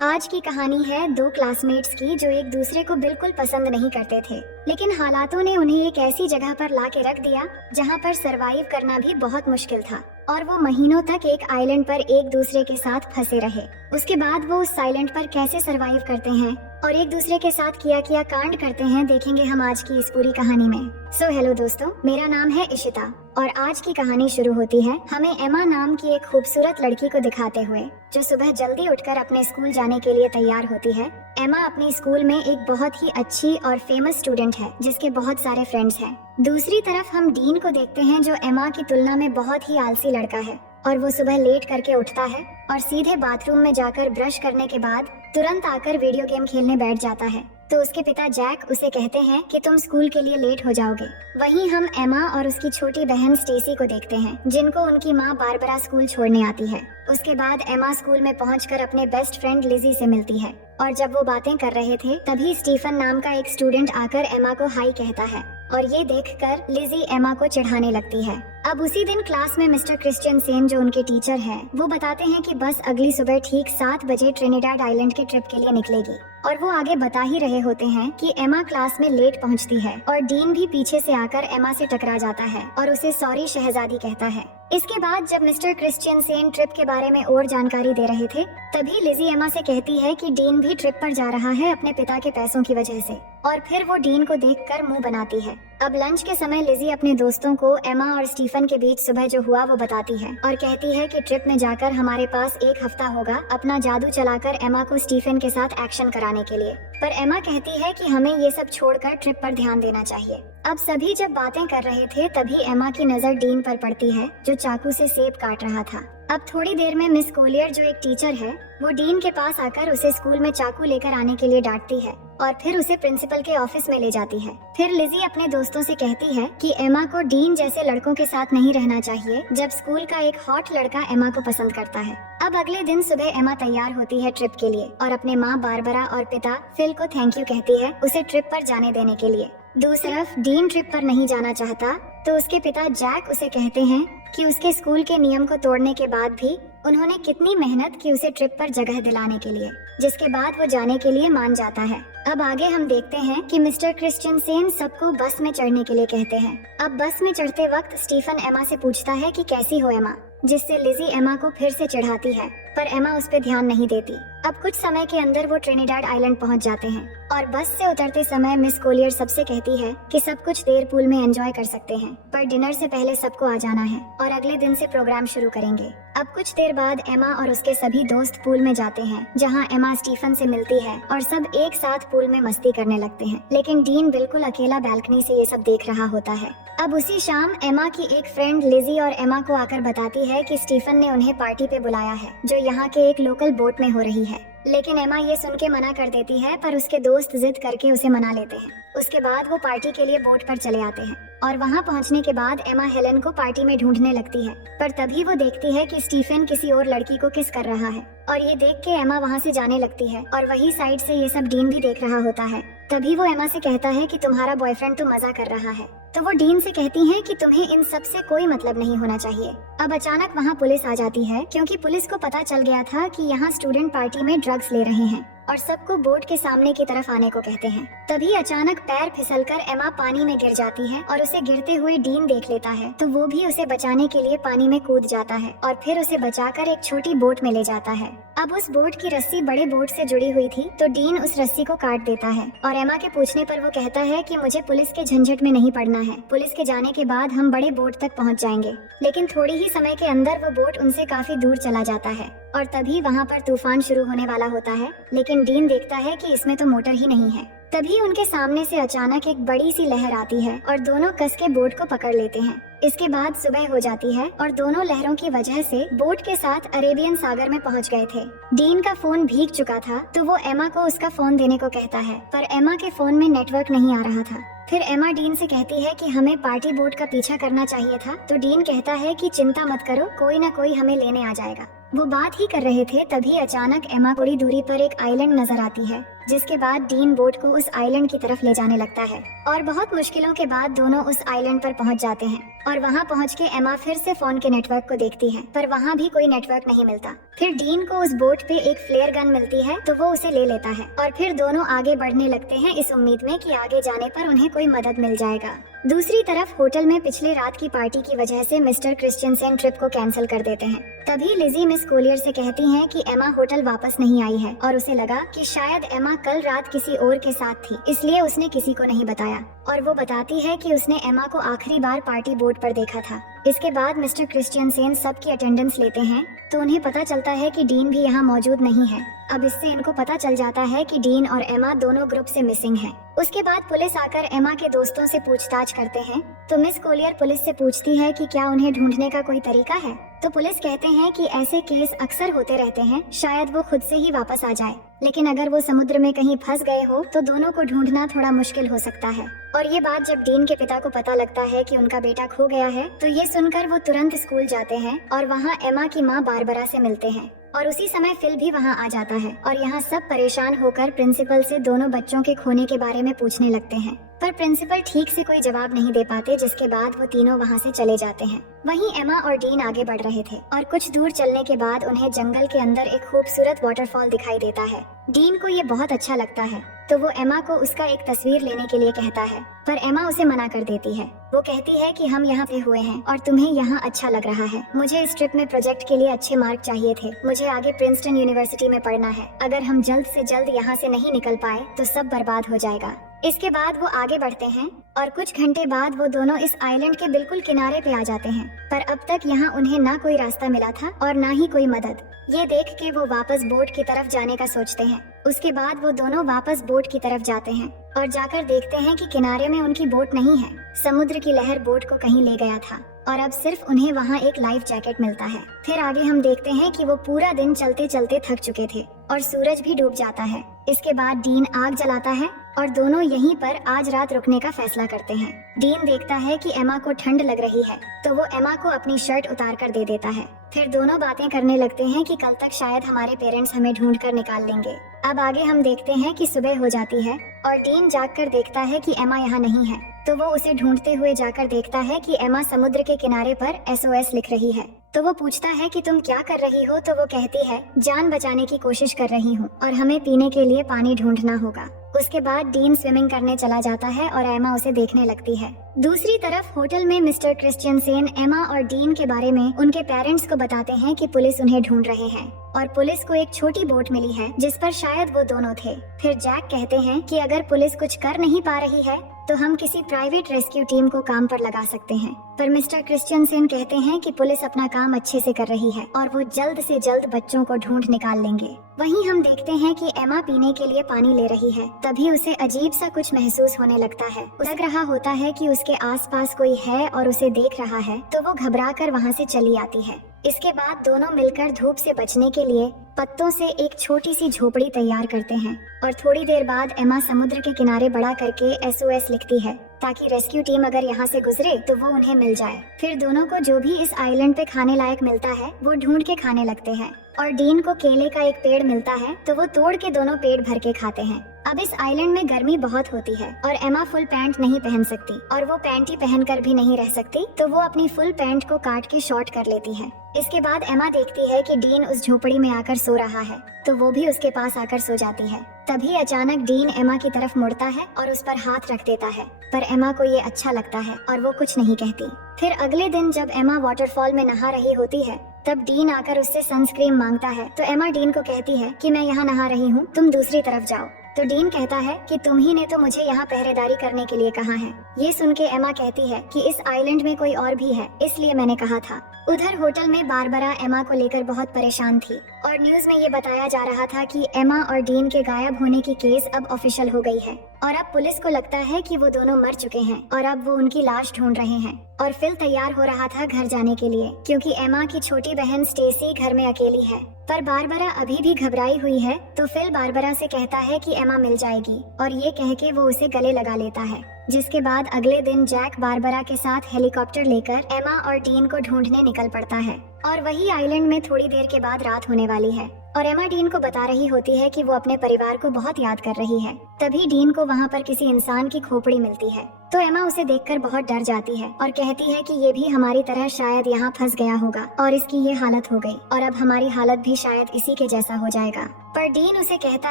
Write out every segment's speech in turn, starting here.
आज की कहानी है दो क्लासमेट्स की जो एक दूसरे को बिल्कुल पसंद नहीं करते थे, लेकिन हालातों ने उन्हें एक ऐसी जगह पर ला के रख दिया जहाँ पर सरवाइव करना भी बहुत मुश्किल था। और वो महीनों तक एक आइलैंड पर एक दूसरे के साथ फंसे रहे। उसके बाद वो उस आइलैंड पर कैसे सरवाइव करते हैं और एक दूसरे के साथ किया कांड करते हैं, देखेंगे हम आज की इस पूरी कहानी में। सो हेलो दोस्तों, मेरा नाम है इशिता और आज की कहानी शुरू होती है हमें एमा नाम की एक खूबसूरत लड़की को दिखाते हुए, जो सुबह जल्दी उठकर अपने स्कूल जाने के लिए तैयार होती है। एमा अपने स्कूल में एक बहुत ही अच्छी और फेमस स्टूडेंट है जिसके बहुत सारे फ्रेंड्स हैं। दूसरी तरफ हम डीन को देखते हैं जो एमा की तुलना में बहुत ही आलसी लड़का है और वो सुबह लेट करके उठता है और सीधे बाथरूम में जाकर ब्रश करने के बाद तुरंत आकर वीडियो गेम खेलने बैठ जाता है। तो उसके पिता जैक उसे कहते हैं कि तुम स्कूल के लिए लेट हो जाओगे। वहीं हम एमा और उसकी छोटी बहन स्टेसी को देखते हैं जिनको उनकी माँ बारबरा स्कूल छोड़ने आती है। उसके बाद एमा स्कूल में पहुंचकर अपने बेस्ट फ्रेंड लिजी से मिलती है और जब वो बातें कर रहे थे तभी स्टीफन नाम का एक स्टूडेंट आकर एमा को हाई कहता है और ये देखकर लिजी एमा को चिढ़ाने लगती है। अब उसी दिन क्लास में मिस्टर क्रिश्चियन सेन जो उनके टीचर हैं, वो बताते हैं कि बस अगली सुबह ठीक 7 बजे ट्रिनिडाड आइलैंड के ट्रिप के लिए निकलेगी और वो आगे बता ही रहे होते हैं कि एमा क्लास में लेट पहुंचती है और डीन भी पीछे से आकर एमा से टकरा जाता है और उसे सॉरी शहजादी कहता है। इसके बाद जब मिस्टर क्रिश्चियन सेन ट्रिप के बारे में और जानकारी दे रहे थे तभी लिजी एमा से कहती है कि डीन भी ट्रिप पर जा रहा है अपने पिता के पैसों की वजह से, और फिर वो डीन को देखकर मुंह बनाती है। अब लंच के समय लिजी अपने दोस्तों को एमा और स्टीफन के बीच सुबह जो हुआ वो बताती है और कहती है कि ट्रिप में जाकर हमारे पास 1 हफ्ता होगा अपना जादू चलाकर एमा को स्टीफन के साथ एक्शन कराने के लिए। पर एमा कहती है कि हमें ये सब छोड़कर ट्रिप पर ध्यान देना चाहिए। अब सभी जब बातें कर रहे थे तभी एमा की नजर डीन पर पड़ती है जो चाकू से सेब काट रहा था। अब थोड़ी देर में मिस कोलियर जो एक टीचर है वो डीन के पास आकर उसे स्कूल में चाकू लेकर आने के लिए डांटती है और फिर उसे प्रिंसिपल के ऑफिस में ले जाती है। फिर लिजी अपने दोस्तों से कहती है कि एमा को डीन जैसे लड़कों के साथ नहीं रहना चाहिए जब स्कूल का एक हॉट लड़का एमा को पसंद करता है। अब अगले दिन सुबह एमा तैयार होती है ट्रिप के लिए और अपने माँ बारबरा और पिता फिल को थैंक यू कहती है उसे ट्रिप पर जाने देने के लिए। दूसरी तरफ डीन ट्रिप पर नहीं जाना चाहता तो उसके पिता जैक उसे कहते हैं कि उसके स्कूल के नियम को तोड़ने के बाद भी उन्होंने कितनी मेहनत की उसे ट्रिप पर जगह दिलाने के लिए, जिसके बाद वो जाने के लिए मान जाता है। अब आगे हम देखते हैं कि मिस्टर क्रिश्चियन सेन सबको बस में चढ़ने के लिए कहते हैं। अब बस में चढ़ते वक्त स्टीफन एमा से पूछता है कि कैसी हो एमा, जिससे लिजी एमा को फिर से चिढ़ाती है पर एमा उस पर ध्यान नहीं देती। अब कुछ समय के अंदर वो ट्रिनिडाड आइलैंड पहुंच जाते हैं और बस से उतरते समय मिस कोलियर सबसे कहती है कि सब कुछ देर पूल में एंजॉय कर सकते हैं पर डिनर से पहले सबको आ जाना है और अगले दिन से प्रोग्राम शुरू करेंगे। अब कुछ देर बाद एमा और उसके सभी दोस्त पूल में जाते हैं जहां एमा स्टीफन से मिलती है और सब एक साथ पूल में मस्ती करने लगते हैं, लेकिन डीन बिल्कुल अकेला बैल्कनी से ये सब देख रहा होता है। अब उसी शाम एमा की एक फ्रेंड लिजी और एमा को आकर बताती है कि स्टीफन ने उन्हें पार्टी पे बुलाया है जो यहाँ के एक लोकल बोट में हो रही है, लेकिन एमा ये सुन के मना कर देती है पर उसके दोस्त जिद करके उसे मना लेते हैं। उसके बाद वो पार्टी के लिए बोट पर चले आते हैं और वहाँ पहुँचने के बाद एमा हेलन को पार्टी में ढूंढने लगती है पर तभी वो देखती है कि स्टीफन किसी और लड़की को किस कर रहा है और ये देख के एमा वहाँ से जाने लगती है और वही साइड से ये सब डीन भी देख रहा होता है। तभी वो एमा से कहता है कि तुम्हारा बॉयफ्रेंड तो मजा कर रहा है, तो वो डीन से कहती हैं कि तुम्हें इन सब से कोई मतलब नहीं होना चाहिए। अब अचानक वहाँ पुलिस आ जाती है क्योंकि पुलिस को पता चल गया था कि यहाँ स्टूडेंट पार्टी में ड्रग्स ले रहे हैं और सबको बोट के सामने की तरफ आने को कहते हैं। तभी अचानक पैर फिसलकर एमा पानी में गिर जाती है और उसे गिरते हुए डीन देख लेता है तो वो भी उसे बचाने के लिए पानी में कूद जाता है और फिर उसे बचाकर एक छोटी बोट में ले जाता है। अब उस बोट की रस्सी बड़े बोट से जुड़ी हुई थी तो डीन उस रस्सी को काट देता है और एमा के पूछने पर वो कहता है कि मुझे पुलिस के झंझट में नहीं पड़ना है, पुलिस के जाने के बाद हम बड़े बोट तक पहुंच जाएंगे। लेकिन थोड़ी ही समय के अंदर वो बोट उनसे काफी दूर चला जाता है और तभी वहाँ पर तूफान शुरू होने वाला होता है, लेकिन डीन देखता है कि इसमें तो मोटर ही नहीं है। तभी उनके सामने से अचानक एक बड़ी सी लहर आती है और दोनों कस के बोट को पकड़ लेते हैं। इसके बाद सुबह हो जाती है और दोनों लहरों की वजह से बोट के साथ अरेबियन सागर में पहुंच गए थे। डीन का फोन भीग चुका था तो वो एमा को उसका फोन देने को कहता है पर एमा के फोन में नेटवर्क नहीं आ रहा था। फिर एमा डीन से कहती है कि हमें पार्टी बोट का पीछा करना चाहिए था तो डीन कहता है कि चिंता मत करो, कोई ना कोई हमें लेने आ जाएगा। वो बात ही कर रहे थे तभी अचानक एमा थोड़ी दूरी पर एक आइलैंड नजर आती है जिसके बाद डीन बोट को उस आइलैंड की तरफ ले जाने लगता है और बहुत मुश्किलों के बाद दोनों उस आइलैंड पर पहुंच जाते हैं। और वहां पहुंच के एमा फिर से फोन के नेटवर्क को देखती है, पर वहां भी कोई नेटवर्क नहीं मिलता। फिर डीन को उस बोट पे एक फ्लेयर गन मिलती है, तो वो उसे ले लेता है और फिर दोनों आगे बढ़ने लगते हैं इस उम्मीद में कि आगे जाने पर उन्हें कोई मदद मिल जाएगा। दूसरी तरफ होटल में पिछले रात की पार्टी की वजह से मिस्टर क्रिश्चियनसेन ट्रिप को कैंसिल कर देते हैं। तभी लिजी मिस कोलियर से कहती हैं कि एमा होटल वापस नहीं आई है और उसे लगा कि शायद एमा कल रात किसी और के साथ थी, इसलिए उसने किसी को नहीं बताया। और वो बताती है कि उसने एमा को आखिरी बार पार्टी बोर्ड पर देखा था। इसके बाद मिस्टर क्रिश्चियनसेन सबकी अटेंडेंस लेते हैं, तो उन्हें पता चलता है कि डीन भी यहाँ मौजूद नहीं है। अब इससे इनको पता चल जाता है कि डीन और एमा दोनों ग्रुप से मिसिंग हैं। उसके बाद पुलिस आकर एमा के दोस्तों से पूछताछ करते हैं, तो मिस कोलियर पुलिस से पूछती है कि क्या उन्हें ढूंढने का कोई तरीका है। तो पुलिस कहते हैं कि ऐसे केस अक्सर होते रहते हैं, शायद वो खुद से ही वापस आ जाए, लेकिन अगर वो समुद्र में कहीं फंस गए हो तो दोनों को ढूंढना थोड़ा मुश्किल हो सकता है। और ये बात जब डीन के पिता को पता लगता है कि उनका बेटा खो गया है, तो ये सुनकर वो तुरंत स्कूल जाते हैं और वहाँ एमा की माँ बारबरा से मिलते हैं। और उसी समय फिल भी वहाँ आ जाता है और यहाँ सब परेशान होकर प्रिंसिपल से दोनों बच्चों के खोने के बारे में पूछने लगते हैं, पर प्रिंसिपल ठीक से कोई जवाब नहीं दे पाते, जिसके बाद वो तीनों वहाँ से चले जाते हैं। वहीं एमा और डीन आगे बढ़ रहे थे और कुछ दूर चलने के बाद उन्हें जंगल के अंदर एक खूबसूरत वाटरफॉल दिखाई देता है। डीन को ये बहुत अच्छा लगता है, तो वो एमा को उसका एक तस्वीर लेने के लिए कहता है, पर एमा उसे मना कर देती है। वो कहती है कि हम यहाँ पे हुए हैं और तुम्हें यहाँ अच्छा लग रहा है। मुझे इस ट्रिप में प्रोजेक्ट के लिए अच्छे मार्क चाहिए थे। मुझे आगे प्रिंसटन यूनिवर्सिटी में पढ़ना है। अगर हम जल्द से जल्द यहाँ से नहीं निकल पाए तो सब बर्बाद हो जाएगा। इसके बाद वो आगे बढ़ते हैं और कुछ घंटे बाद वो दोनों इस आइलैंड के बिल्कुल किनारे पे आ जाते हैं, पर अब तक यहाँ उन्हें ना कोई रास्ता मिला था और ना ही कोई मदद। ये देख के वो वापस बोट की तरफ जाने का सोचते हैं। उसके बाद वो दोनों वापस बोट की तरफ जाते हैं और जाकर देखते हैं कि किनारे में उनकी बोट नहीं है। समुद्र की लहर बोट को कहीं ले गया था और अब सिर्फ उन्हें वहाँ एक लाइफ जैकेट मिलता है। फिर आगे हम देखते हैं कि वो पूरा दिन चलते चलते थक चुके थे और सूरज भी डूब जाता है। इसके बाद डीन आग जलाता है और दोनों यहीं पर आज रात रुकने का फैसला करते हैं। डीन देखता है कि एमा को ठंड लग रही है, तो वो एमा को अपनी शर्ट उतार कर दे देता है। फिर दोनों बातें करने लगते हैं कि कल तक शायद हमारे पेरेंट्स हमें ढूंढ कर निकाल लेंगे। अब आगे हम देखते हैं कि सुबह हो जाती है और डीन जाग कर देखता है कि एमा यहाँ नहीं है, तो वो उसे ढूंढते हुए जाकर देखता है कि एमा समुद्र के किनारे पर SOS लिख रही है। तो वो पूछता है कि तुम क्या कर रही हो, तो वो कहती है जान बचाने की कोशिश कर रही हूँ और हमें पीने के लिए पानी ढूंढना होगा। उसके बाद डीन स्विमिंग करने चला जाता है और एमा उसे देखने लगती है। दूसरी तरफ होटल में मिस्टर क्रिश्चियनसेन एमा और डीन के बारे में उनके पेरेंट्स को बताते हैं कि पुलिस उन्हें ढूंढ रहे हैं और पुलिस को एक छोटी बोट मिली है जिस पर शायद वो दोनों थे। फिर जैक कहते हैं कि अगर पुलिस कुछ कर नहीं पा रही है तो हम किसी प्राइवेट रेस्क्यू टीम को काम पर लगा सकते हैं। पर मिस्टर क्रिश्चियनसेन कहते हैं कि पुलिस अपना काम अच्छे से कर रही है और वो जल्द से जल्द बच्चों को ढूंढ निकाल लेंगे। वहीं हम देखते हैं कि एमा पीने के लिए पानी ले रही है, तभी उसे अजीब सा कुछ महसूस होने लगता है। लग रहा होता है कि उसके आसपास कोई है और उसे देख रहा है, तो वो घबराकर वहाँ से चली आती है। इसके बाद दोनों मिलकर धूप से बचने के लिए पत्तों से एक छोटी सी झोपड़ी तैयार करते हैं और थोड़ी देर बाद एमा समुद्र के किनारे बड़ा करके SOS लिखती है ताकि रेस्क्यू टीम अगर यहाँ से गुजरे तो वो उन्हें मिल जाए। फिर दोनों को जो भी इस आइलैंड पे खाने लायक मिलता है वो ढूंढ के खाने लगते हैं और डीन को केले का एक पेड़ मिलता है, तो वो तोड़ के दोनों पेट भर के खाते हैं। अब इस आइलैंड में गर्मी बहुत होती है और एमा फुल पैंट नहीं पहन सकती और वो पैंटी पहनकर भी नहीं रह सकती, तो वो अपनी फुल पैंट को काट के शॉर्ट कर लेती है। इसके बाद एमा देखती है कि डीन उस झोपड़ी में आकर सो रहा है, तो वो भी उसके पास आकर सो जाती है। तभी अचानक डीन एमा की तरफ मुड़ता है और उस पर हाथ रख देता है, पर एमा को ये अच्छा लगता है और वो कुछ नहीं कहती। फिर अगले दिन जब एमा वाटरफॉल में नहा रही होती है, तब डीन आकर उससे सनस्क्रीन मांगता है, तो एमा डीन को कहती है कि मैं यहाँ नहा रही हूँ, तुम दूसरी तरफ जाओ। तो डीन कहता है कि तुम ही ने तो मुझे यहाँ पहरेदारी करने के लिए कहा है। ये सुन के एमा कहती है कि इस आइलैंड में कोई और भी है, इसलिए मैंने कहा था। उधर होटल में बारबरा एमा को लेकर बहुत परेशान थी और न्यूज में ये बताया जा रहा था कि एमा और डीन के गायब होने की केस अब ऑफिशियल हो गई है और अब पुलिस को लगता है कि वो दोनों मर चुके हैं और अब वो उनकी लाश ढूंढ रहे हैं। और फिल तैयार हो रहा था घर जाने के लिए, क्योंकि एमा की छोटी बहन स्टेसी घर में अकेली है। पर बारबरा अभी भी घबराई हुई है, तो फिल बारबरा से कहता है कि एमा मिल जाएगी और ये कह के वो उसे गले लगा लेता है। जिसके बाद अगले दिन जैक बारबरा के साथ हेलीकॉप्टर लेकर एमा और डीन को ढूंढने निकल पड़ता है और वही आइलैंड में थोड़ी देर के बाद रात होने वाली है और एमा डीन को बता रही होती है कि वो अपने परिवार को बहुत याद कर रही है। तभी डीन को वहाँ पर किसी इंसान की खोपड़ी मिलती है, तो एमा उसे देखकर बहुत डर जाती है और कहती है कि ये भी हमारी तरह शायद यहाँ फंस गया होगा और इसकी ये हालत हो गई और अब हमारी हालत भी शायद इसी के जैसा हो जाएगा। पर डीन उसे कहता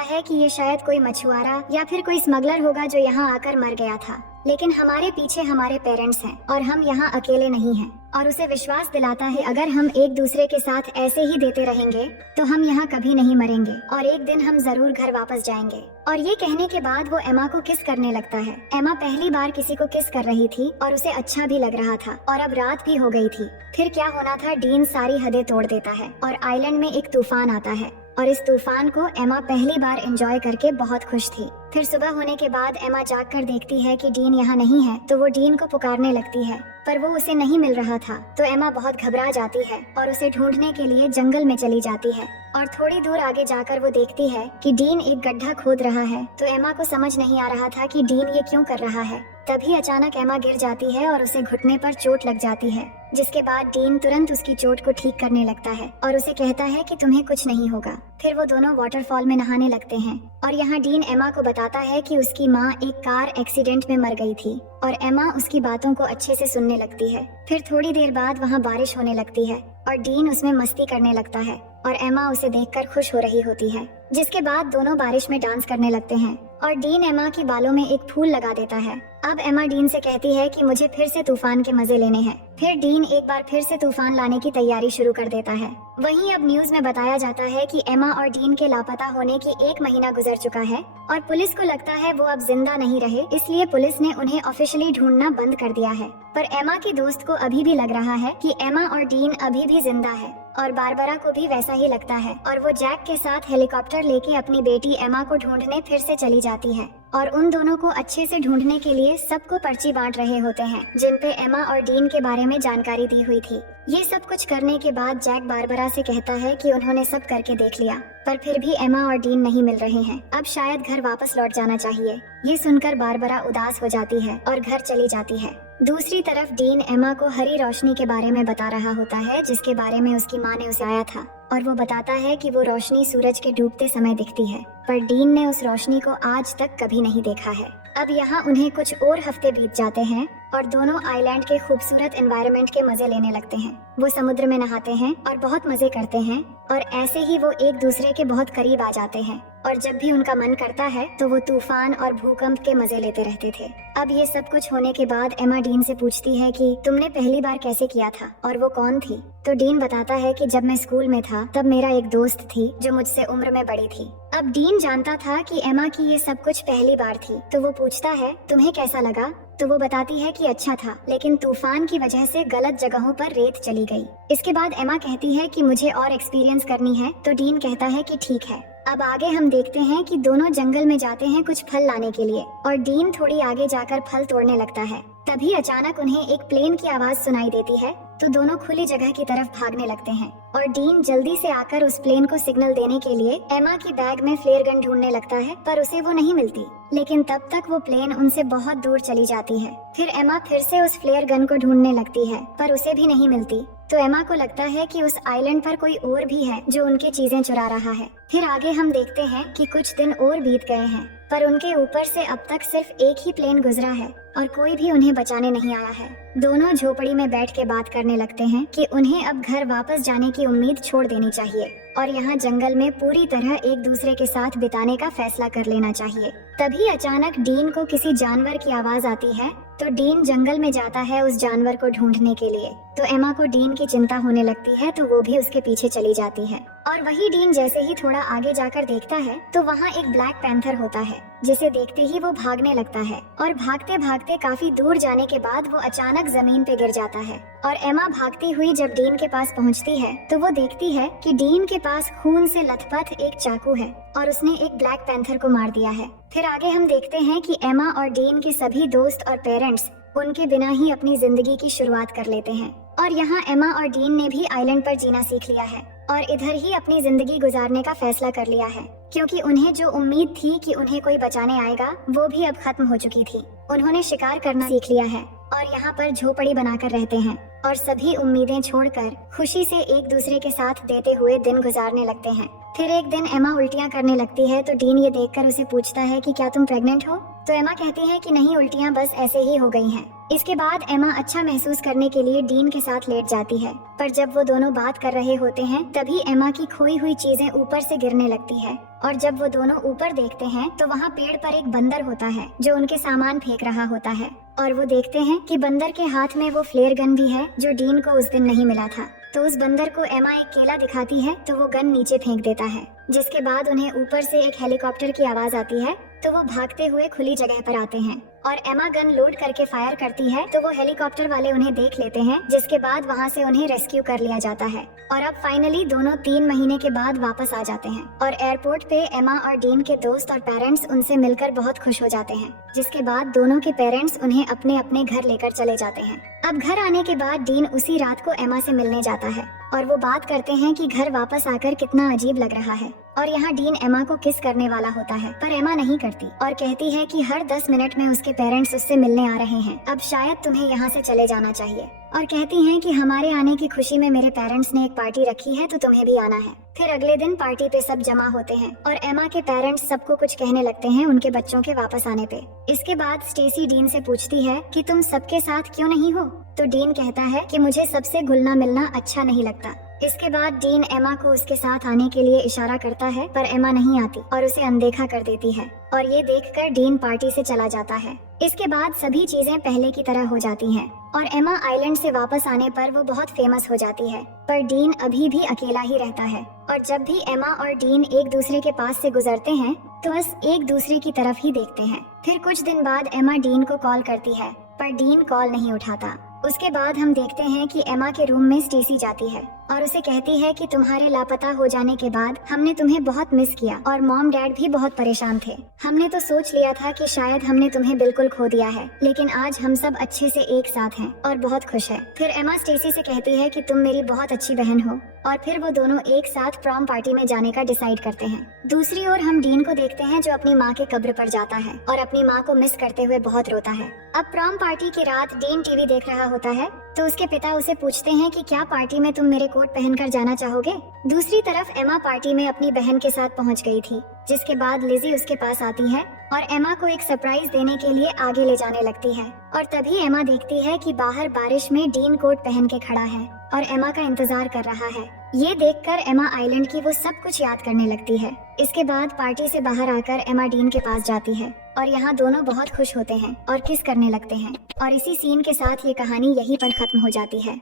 है कि ये शायद कोई मछुआरा या फिर कोई स्मगलर होगा जो यहाँ आकर मर गया था, लेकिन हमारे पीछे हमारे पेरेंट्स हैं और हम यहाँ अकेले नहीं हैं। और उसे विश्वास दिलाता है अगर हम एक दूसरे के साथ ऐसे ही देते रहेंगे तो हम यहाँ कभी नहीं मरेंगे और एक दिन हम जरूर घर वापस जाएंगे। और ये कहने के बाद वो एमा को किस करने लगता है। एमा पहली बार किसी को किस कर रही थी और उसे अच्छा भी लग रहा था और अब रात भी हो गई थी। फिर क्या होना था, डीन सारी हदें तोड़ देता है और आइलैंड में एक तूफान आता है और इस तूफान को एमा पहली बार एंजॉय करके बहुत खुश थी। फिर सुबह होने के बाद एमा जाग कर देखती है कि डीन यहाँ नहीं है, तो वो डीन को पुकारने लगती है पर वो उसे नहीं मिल रहा था। तो एमा बहुत घबरा जाती है और उसे ढूंढने के लिए जंगल में चली जाती है और थोड़ी दूर आगे जाकर वो देखती है कि डीन एक गड्ढा खोद रहा है। तो एमा को समझ नहीं आ रहा था कि डीन ये क्यों कर रहा है। तभी अचानक एमा गिर जाती है और उसे घुटने पर चोट लग जाती है, जिसके बाद डीन तुरंत उसकी चोट को ठीक करने लगता है और उसे कहता है कि तुम्हें कुछ नहीं होगा। फिर वो दोनों वाटरफॉल में नहाने लगते हैं और यहाँ डीन एमा को बताता है कि उसकी माँ एक कार एक्सीडेंट में मर गई थी और एमा उसकी बातों को अच्छे से सुनने लगती है। फिर थोड़ी देर बाद वहाँ बारिश होने लगती है और डीन उसमें मस्ती करने लगता है और एमा उसे देखकर खुश हो रही होती है, जिसके बाद दोनों बारिश में डांस करने लगते हैं और डीन एमा की बालों में एक फूल लगा देता है। अब एमा डीन से कहती है कि मुझे फिर से तूफान के मजे लेने हैं। फिर डीन एक बार फिर से तूफान लाने की तैयारी शुरू कर देता है। वहीं अब न्यूज में बताया जाता है कि एमा और डीन के लापता होने की 1 महीना गुजर चुका है और पुलिस को लगता है वो अब जिंदा नहीं रहे, इसलिए पुलिस ने उन्हें ऑफिशियली ढूंढना बंद कर दिया है। पर एमा की दोस्त को अभी भी लग रहा है कि एमा और डीन अभी भी जिंदा है और बारबरा को भी वैसा ही लगता है और वो जैक के साथ हेलीकॉप्टर लेके अपनी बेटी एमा को ढूंढने फिर से चली जाती है और उन दोनों को अच्छे से ढूंढने के लिए सबको पर्ची बांट रहे होते हैं जिन पे एमा और डीन के बारे में जानकारी दी हुई थी। ये सब कुछ करने के बाद जैक बारबरा से कहता है कि उन्होंने सब करके देख लिया पर फिर भी एमा और डीन नहीं मिल रहे हैं, अब शायद घर वापस लौट जाना चाहिए। ये सुनकर बारबरा उदास हो जाती है और घर चली जाती है। दूसरी तरफ डीन एमा को हरी रोशनी के बारे में बता रहा होता है जिसके बारे में उसकी माँ ने उसे आया था और वो बताता है कि वो रोशनी सूरज के डूबते समय दिखती है, पर डीन ने उस रोशनी को आज तक कभी नहीं देखा है। अब यहाँ उन्हें कुछ और हफ्ते बीत जाते हैं और दोनों आइलैंड के खूबसूरत एनवायरनमेंट के मजे लेने लगते हैं। वो समुद्र में नहाते हैं और बहुत मजे करते हैं और ऐसे ही वो एक दूसरे के बहुत करीब आ जाते हैं और जब भी उनका मन करता है तो वो तूफान और भूकंप के मजे लेते रहते थे। अब ये सब कुछ होने के बाद एमा डीन से पूछती है कि तुमने पहली बार कैसे किया था और वो कौन थी। तो डीन बताता है कि जब मैं स्कूल में था तब मेरा एक दोस्त थी जो मुझसे उम्र में बड़ी थी। अब डीन जानता था कि एमा की ये सब कुछ पहली बार थी, तो वो पूछता है तुम्हें कैसा लगा। तो वो बताती है कि अच्छा था, लेकिन तूफान की वजह से गलत जगहों पर रेत चली गई। इसके बाद एमा कहती है कि मुझे और एक्सपीरियंस करनी है, तो डीन कहता है कि ठीक है। अब आगे हम देखते हैं कि दोनों जंगल में जाते हैं कुछ फल लाने के लिए और डीन थोड़ी आगे जाकर फल तोड़ने लगता है। तभी अचानक उन्हें एक प्लेन की आवाज सुनाई देती है, तो दोनों खुली जगह की तरफ भागने लगते हैं और डीन जल्दी से आकर उस प्लेन को सिग्नल देने के लिए एमा की बैग में फ्लेयर गन ढूंढने लगता है, पर उसे वो नहीं मिलती। लेकिन तब तक वो प्लेन उनसे बहुत दूर चली जाती है। फिर एमा फिर से उस फ्लेयर गन को ढूंढने लगती है, पर उसे भी नहीं मिलती। तो एमा को लगता है कि उस आइलैंड पर कोई और भी है जो उनकी चीजें चुरा रहा है। फिर आगे हम देखते हैं कि कुछ दिन और बीत गए हैं, पर उनके ऊपर से अब तक सिर्फ एक ही प्लेन गुजरा है और कोई भी उन्हें बचाने नहीं आया है। दोनों झोपड़ी में बैठ के बात करने लगते हैं कि उन्हें अब घर वापस जाने की उम्मीद छोड़ देनी चाहिए और यहाँ जंगल में पूरी तरह एक दूसरे के साथ बिताने का फैसला कर लेना चाहिए। तभी अचानक डीन को किसी जानवर की आवाज आती है, तो डीन जंगल में जाता है उस जानवर को ढूंढने के लिए। तो एमा को डीन की चिंता होने लगती है, तो वो भी उसके पीछे चली जाती है। और वही डीन जैसे ही थोड़ा आगे जाकर देखता है तो वहाँ एक ब्लैक पैंथर होता है, जिसे देखते ही वो भागने लगता है और भागते भागते काफी दूर जाने के बाद वो अचानक जमीन पे गिर जाता है। और एमा भागती हुई जब डीन के पास पहुँचती है तो वो देखती है कि डीन के पास खून से लथपथ एक चाकू है और उसने एक ब्लैक पैंथर को मार दिया है। फिर आगे हम देखते हैं कि एमा और डीन के सभी दोस्त और पेरेंट्स उनके बिना ही अपनी जिंदगी की शुरुआत कर लेते हैं और यहाँ एमा और डीन ने भी आइलैंड पर जीना सीख लिया है और इधर ही अपनी जिंदगी गुजारने का फैसला कर लिया है, क्योंकि उन्हें जो उम्मीद थी कि उन्हें कोई बचाने आएगा वो भी अब खत्म हो चुकी थी। उन्होंने शिकार करना सीख लिया है और यहाँ पर झोपड़ी बनाकर रहते हैं और सभी उम्मीदें छोड़कर खुशी से एक दूसरे के साथ देते हुए दिन गुजारने लगते हैं। फिर एक दिन एमा उल्टियां करने लगती है तो डीन ये देखकर उसे पूछता है कि क्या तुम प्रेग्नेंट हो? तो एमा कहती है कि नहीं, उल्टियां बस ऐसे ही हो गई हैं। इसके बाद एमा अच्छा महसूस करने के लिए डीन के साथ लेट जाती है, पर जब वो दोनों बात कर रहे होते हैं तभी एमा की खोई हुई चीजें ऊपर से गिरने लगती है और जब वो दोनों ऊपर देखते हैं तो वहाँ पेड़ पर एक बंदर होता है जो उनके सामान फेंक रहा होता है और वो देखते हैं कि बंदर के हाथ में वो फ्लेयर गन भी है जो डीन को उस दिन नहीं मिला था। तो उस बंदर को एमा एक केला दिखाती है तो वो गन नीचे फेंक देता है, जिसके बाद उन्हें ऊपर से एक हेलीकॉप्टर की आवाज आती है तो वो भागते हुए खुली जगह पर आते हैं और एमा गन लोड करके फायर करती है तो वो हेलीकॉप्टर वाले उन्हें देख लेते हैं, जिसके बाद वहाँ से उन्हें रेस्क्यू कर लिया जाता है और अब फाइनली दोनों 3 महीने के बाद वापस आ जाते हैं और एयरपोर्ट पे एमा और डीन के दोस्त और पेरेंट्स उनसे मिलकर बहुत खुश हो जाते हैं, जिसके बाद दोनों के पेरेंट्स उन्हें अपने अपने घर लेकर चले जाते हैं। अब घर आने के बाद डीन उसी रात को एमा से मिलने जाता है और वो बात करते हैं कि घर वापस आकर कितना अजीब लग रहा है और यहाँ डीन एमा को किस करने वाला होता है, पर एमा नहीं करती और कहती है कि हर 10 मिनट में उसके पेरेंट्स उससे मिलने आ रहे हैं, अब शायद तुम्हें यहाँ से चले जाना चाहिए और कहती हैं कि हमारे आने की खुशी में मेरे पेरेंट्स ने एक पार्टी रखी है तो तुम्हें भी आना है। फिर अगले दिन पार्टी पे सब जमा होते हैं और एमा के पेरेंट्स सबको कुछ कहने लगते हैं उनके बच्चों के वापस आने पे। इसके बाद स्टेसी डीन से पूछती है कि तुम सबके साथ क्यों नहीं हो? तो डीन कहता है कि मुझे सबसे घुलना मिलना अच्छा नहीं लगता। इसके बाद डीन एमा को उसके साथ आने के लिए इशारा करता है पर एमा नहीं आती और उसे अनदेखा कर देती है और ये देखकर डीन पार्टी से चला जाता है। इसके बाद सभी चीजें पहले की तरह हो जाती हैं और एमा आइलैंड से वापस आने पर वो बहुत फेमस हो जाती है, पर डीन अभी भी अकेला ही रहता है और जब भी एमा और डीन एक दूसरे के पास से गुजरते हैं तो बस एक दूसरे की तरफ ही देखते हैं। फिर कुछ दिन बाद एमा डीन को कॉल करती है पर डीन कॉल नहीं उठाता। उसके बाद हम देखते हैं कि एमा के रूम में स्टेसी जाती है और उसे कहती है कि तुम्हारे लापता हो जाने के बाद हमने तुम्हें बहुत मिस किया और मॉम डैड भी बहुत परेशान थे। हमने तो सोच लिया था कि शायद हमने तुम्हें बिल्कुल खो दिया है, लेकिन आज हम सब अच्छे से एक साथ हैं और बहुत खुश है। फिर एमा स्टेसी से कहती है कि तुम मेरी बहुत अच्छी बहन हो और फिर वो दोनों एक साथ प्रॉम पार्टी में जाने का डिसाइड करते हैं। दूसरी ओर हम डीन को देखते हैं जो अपनी माँ के कब्र पर जाता है और अपनी माँ को मिस करते हुए बहुत रोता है। अब प्रॉम पार्टी की रात डीन टीवी देख रहा होता है तो उसके पिता उसे पूछते हैं कि क्या पार्टी में तुम मेरे कोट पहनकर जाना चाहोगे? दूसरी तरफ एमा पार्टी में अपनी बहन के साथ पहुंच गई थी, जिसके बाद लिजी उसके पास आती है और एमा को एक सरप्राइज देने के लिए आगे ले जाने लगती है और तभी एमा देखती है कि बाहर बारिश में डीन कोट पहन के खड़ा है और एमा का इंतजार कर रहा है। ये देखकर एमा आइलैंड की वो सब कुछ याद करने लगती है। इसके बाद पार्टी से बाहर आकर एमा डीन के पास जाती है और यहाँ दोनों बहुत खुश होते हैं और किस करने लगते हैं और इसी सीन के साथ ये कहानी यहीं पर खत्म हो जाती है।